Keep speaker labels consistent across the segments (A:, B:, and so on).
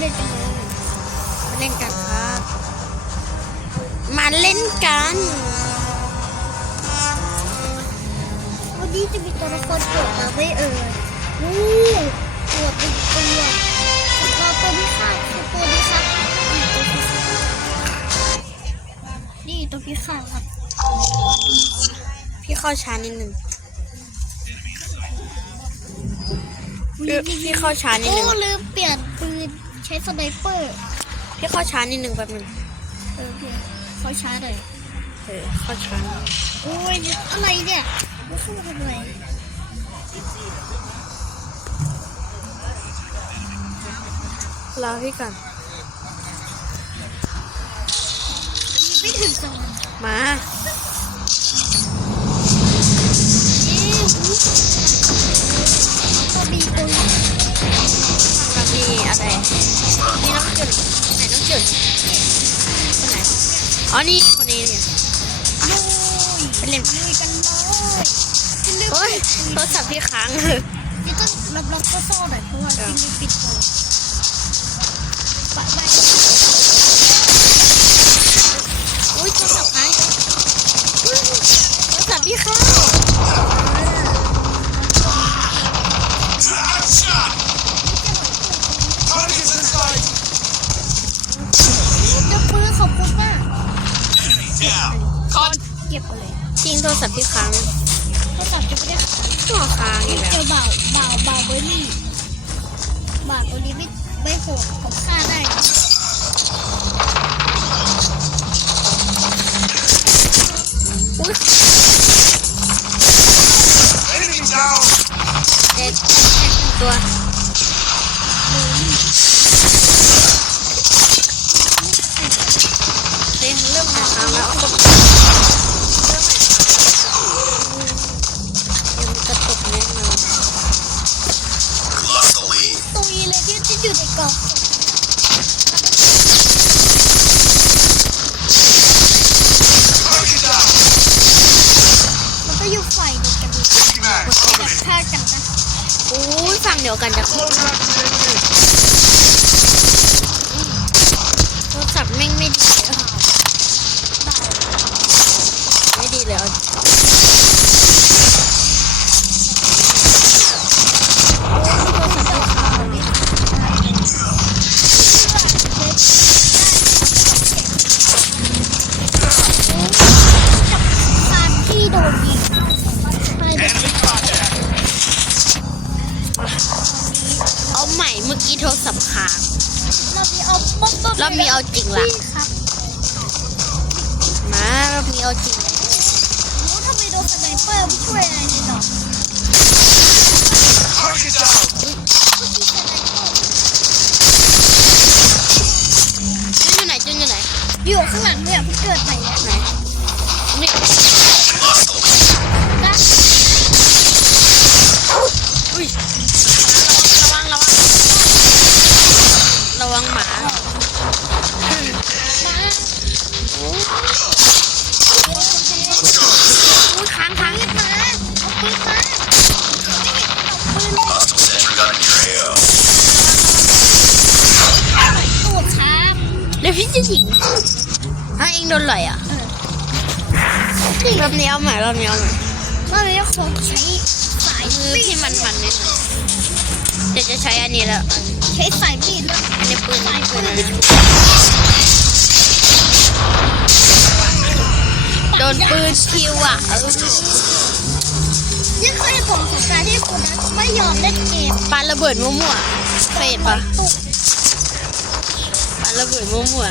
A: เล่นกันเลย
B: มาเล่นกันครับ มาเล่นกัน
A: วันนี้จะมีตัวละครโผล่มาไม่เอ่ยวู้ตัวเป็นตัวของเราตัวนี้ค่ะคือตัวนี้ครับนี่ตัวพิฆาตนี่ตัวพิฆาตครับ
B: พี่เข้าช้านิดนึงพี่เข้าช้านิด
A: โอ้
B: นึง
A: ลืมเปลี่ยนปืน ช้สไนเปอร์
B: พี่เข้าช้านิดนึงแป๊บนึง
A: เออเพี่ยเขาช้าหน่อย
B: เออเข้าช้า
A: โอ้ยอะไรเนี่ยไม่เข้ามาทำไม
B: รอพี่ก่อน
A: ไม่ถึงจังเลย
B: มา จุดไหนน้องจุดคนไหนอ๋อนี่คนนี้เนี่ย
A: ลุย
B: ไปเล่น
A: ลุยกันเลยที่ลืม
B: โอ้ย
A: ปิด
B: โทรศัพท์พี่ค้าง
A: นี่ต้องรับรับก็ซ่อหน่อยเพราะว่าที่ไม่ปิดตัวปะไป เก็บไปเลย
B: จริงโทรศัพท์พี่ค้าง
A: โทรศัพท์จะไม่ได้ขาย
B: ตัวค้างอีก
A: เจ
B: แล้ว
A: อบ่าวบ่าวบ่าวเบอร์รี่บ่าวตัวนี้ไม่ไม่โหดผมฆ่าได้
B: อุ้ย เลย
A: ที่ที่อยู่ในกล่อง
C: Target down.
A: มันก็อยู่ฝ่ายเดียวกันอยู่
C: Taking mag.
A: แบบฆ่ากันนะ
B: โอ้ยฝั่งเดียวกันจะ
C: Close out to the enemy.
B: โทรศัพท์แม่งไม่ดีเลยไม่ดีเลย
A: ร
B: อบนี้เอาจริงละ
A: ครับ
B: มารอบนี้เอาจริง
A: รู้ทำไมโดนสไนเปอร์ไม่ช่วยอะไรเลยหรอ
C: Target down.
A: เมื่อกี้สไนเปอร์
B: จุนอยู่ไหนจุนอยู่
A: ข้างหลังเนี่ยเพิ่งเกิดใหม่
B: ไหนนี่อุ้ย
A: เดี๋
B: ยวพี่จะยิงถ้าเองโดนไหลอะ
A: นี่
B: รอบนี้เอาใหม่รอบนี้เอาใหม่
A: เราเลยคงใช้สาย
B: มือ
A: มี
B: ที่
A: ด
B: มันมันนิดนึงเดี๋ยวจะใช้อันนี้แล้ว
A: ใช้สายมีดแล้ว
B: อันนี้ปืน
A: สาย
B: ปื
A: ปื
B: น
A: น
B: อะไรโดนปืนคิวอะเออ
A: ยังเคยบอกสงการที่คนนั้นไม่ยอมเล่นเกม
B: ปาระเบิดมั่วๆเคยเห็นปะ
A: ตุก
B: ปา ระเบิดมั่ว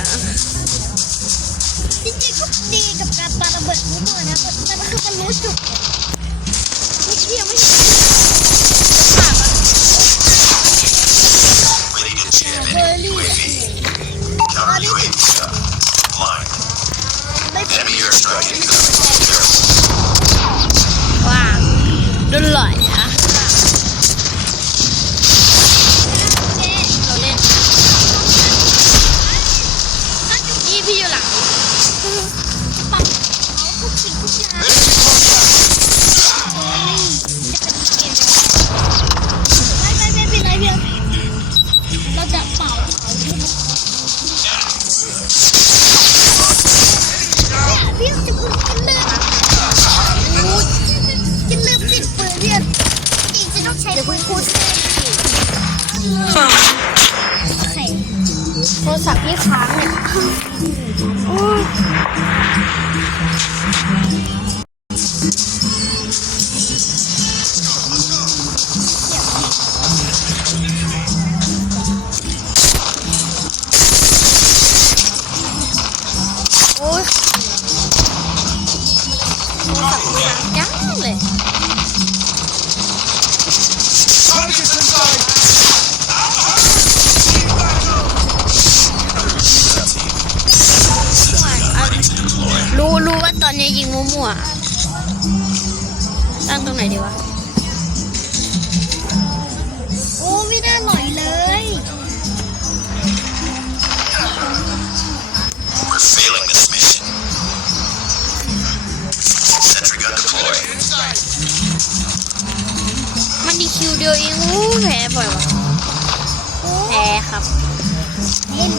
A: จริงๆก็ดีกับการปาระเบิดมั่วๆนะแต่มันคือมันรู้จุดนิดเดียวไม่
B: โท
A: รศัพท์พี่ค้างเนี่ยโอ้
B: มั่วๆ ตั้งตรงไหนดีวะ
A: โอ้ไม่ได้หน่อยเลย
C: We're failing this mission. Sentry gun deployed.
B: มันดีคิวเดียวเองอู้แพ้บ่อยวะ
A: โอ้
B: แพ้ครับ
A: เล่น